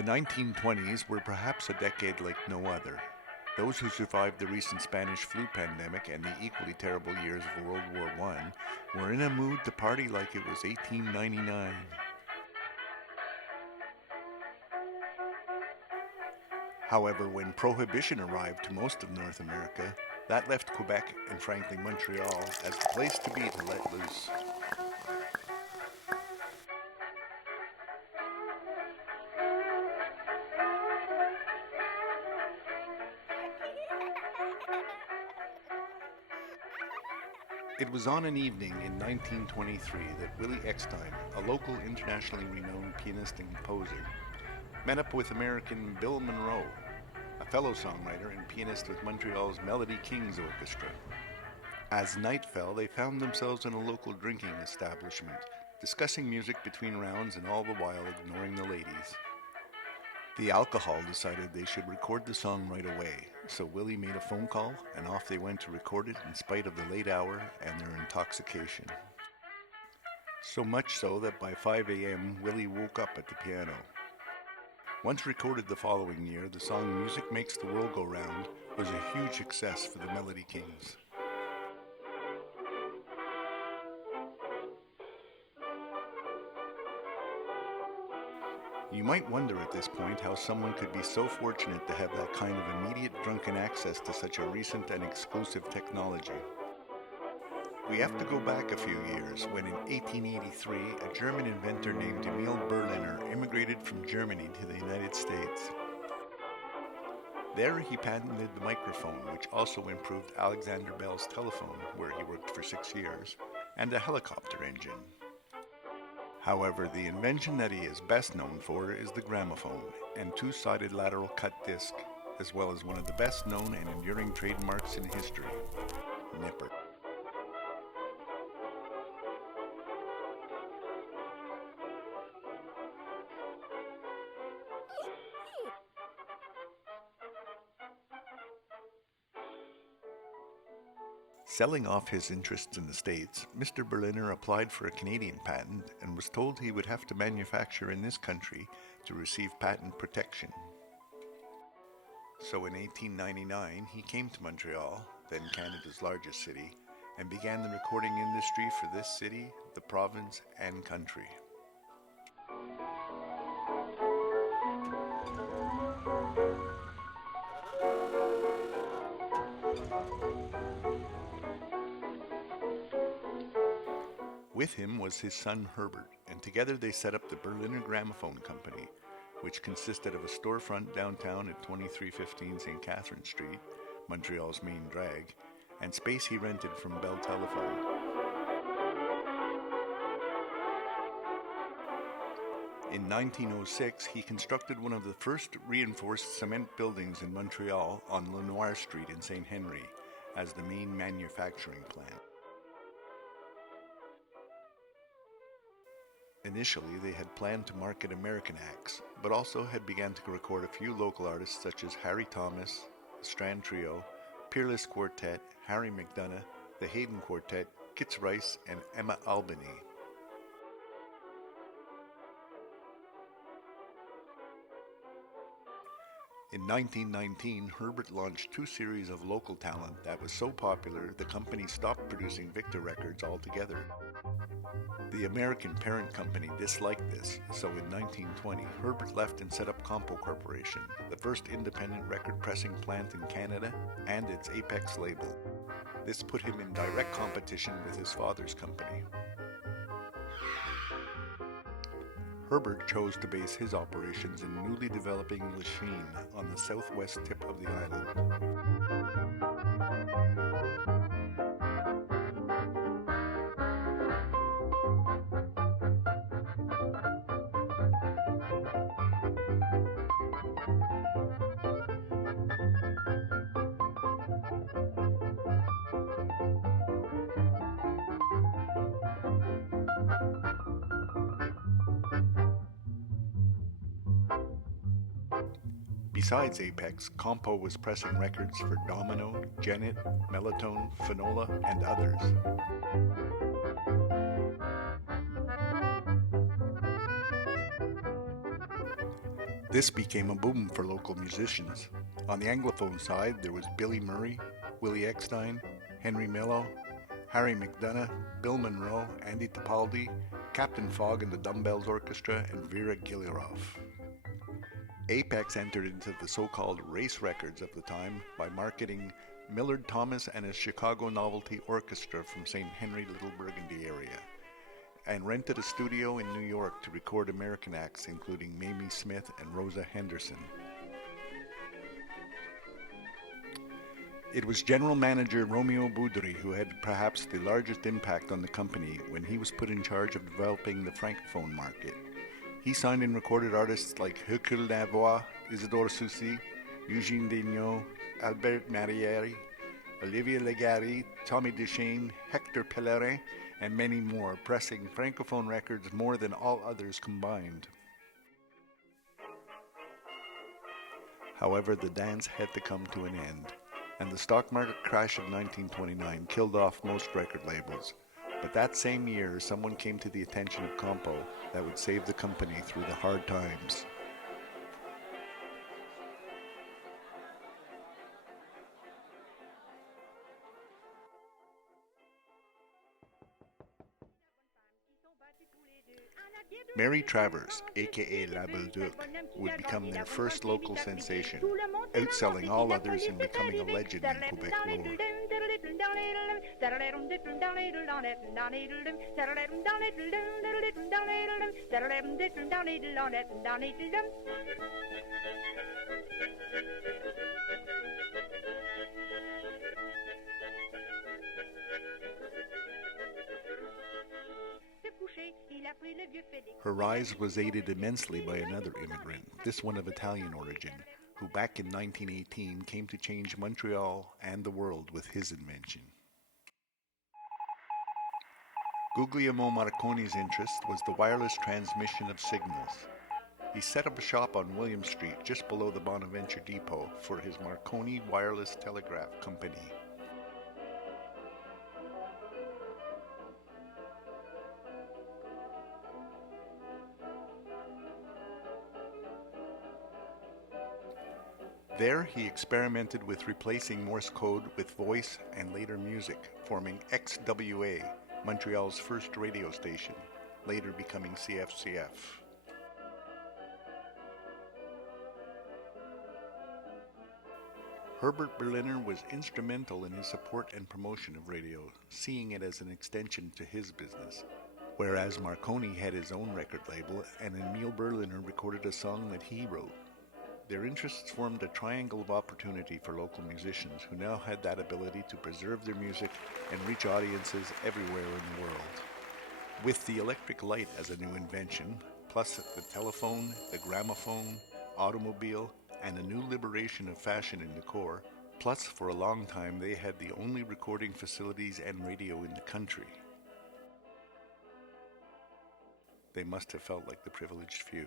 The 1920s were perhaps a decade like no other. Those who survived the recent Spanish flu pandemic and the equally terrible years of World War I were in a mood to party like it was 1899. However, when Prohibition arrived to most of North America, that left Quebec and frankly Montreal as the place to be to let loose. It was on an evening in 1923 that Willie Eckstein, a local internationally renowned pianist and composer, met up with American Bill Monroe, a fellow songwriter and pianist with Montreal's Melody Kings Orchestra. As night fell, they found themselves in a local drinking establishment, discussing music between rounds and all the while ignoring the ladies. The alcohol decided they should record the song right away, so Willie made a phone call and off they went to record it in spite of the late hour and their intoxication. So much so that by 5 a.m. Willie woke up at the piano. Once recorded the following year, the song Music Makes the World Go Round was a huge success for the Melody Kings. You might wonder at this point how someone could be so fortunate to have that kind of immediate drunken access to such a recent and exclusive technology. We have to go back a few years when in 1883 a German inventor named Emil Berliner immigrated from Germany to the United States. There he patented the microphone, which also improved Alexander Bell's telephone, where he worked for 6 years, and a helicopter engine. However, the invention that he is best known for is the gramophone and two-sided lateral cut disc, as well as one of the best known and enduring trademarks in history, Nipper. Selling off his interests in the States, Mr. Berliner applied for a Canadian patent and was told he would have to manufacture in this country to receive patent protection. So in 1899, he came to Montreal, then Canada's largest city, and began the recording industry for this city, the province, and country. With him was his son Herbert, and together they set up the Berliner Gramophone Company, which consisted of a storefront downtown at 2315 St. Catherine Street, Montreal's main drag, and space he rented from Bell Telephone. In 1906, he constructed one of the first reinforced cement buildings in Montreal on Lenoir Street in St. Henry as the main manufacturing plant. Initially, they had planned to market American acts, but also had begun to record a few local artists such as Harry Thomas, the Strand Trio, Peerless Quartet, Harry McDonough, the Hayden Quartet, Kitz Rice, and Emma Albany. In 1919, Herbert launched 2 series of local talent that was so popular the company stopped producing Victor records altogether. The American parent company disliked this, so in 1920, Herbert left and set up Compo Corporation, the first independent record pressing plant in Canada and its Apex label. This put him in direct competition with his father's company. Herbert chose to base his operations in newly developing Lachine on the southwest tip of the island. Besides Apex, Compo was pressing records for Domino, Genet, Melotone, Finola, and others. This became a boom for local musicians. On the Anglophone side, there was Billy Murray, Willie Eckstein, Henry Mello, Harry McDonough, Bill Monroe, Andy Tapaldi, Captain Fogg and the Dumbbells Orchestra, and Vera Gilliroff. Apex entered into the so-called race records of the time by marketing Millard Thomas and his Chicago Novelty Orchestra from St. Henry, Little Burgundy area, and rented a studio in New York to record American acts including Mamie Smith and Rosa Henderson. It was general manager Romeo Boudry who had perhaps the largest impact on the company when he was put in charge of developing the francophone market. He signed and recorded artists like Hercule Lavoie, Isidore Soucy, Eugene Degnaud, Albert Marieri, Olivier Legari, Tommy Duchesne, Hector Pellerin, and many more, pressing francophone records more than all others combined. However, the dance had to come to an end, and the stock market crash of 1929 killed off most record labels. But that same year, someone came to the attention of Compo that would save the company through the hard times. Mary Travers, aka La Bolduc, would become their first local sensation, outselling all others and becoming a legend in Quebec lore. Her rise was aided immensely by another immigrant, this one of Italian origin, who back in 1918 came to change Montreal and the world with his invention. Guglielmo Marconi's interest was the wireless transmission of signals. He set up a shop on William Street just below the Bonaventure Depot for his Marconi Wireless Telegraph Company. There, he experimented with replacing Morse code with voice and later music, forming XWA, Montreal's first radio station, later becoming CFCF. Herbert Berliner was instrumental in his support and promotion of radio, seeing it as an extension to his business. Whereas Marconi had his own record label, and Emile Berliner recorded a song that he wrote. Their interests formed a triangle of opportunity for local musicians who now had that ability to preserve their music and reach audiences everywhere in the world. With the electric light as a new invention, plus the telephone, the gramophone, automobile, and a new liberation of fashion and decor, plus for a long time they had the only recording facilities and radio in the country. They must have felt like the privileged few.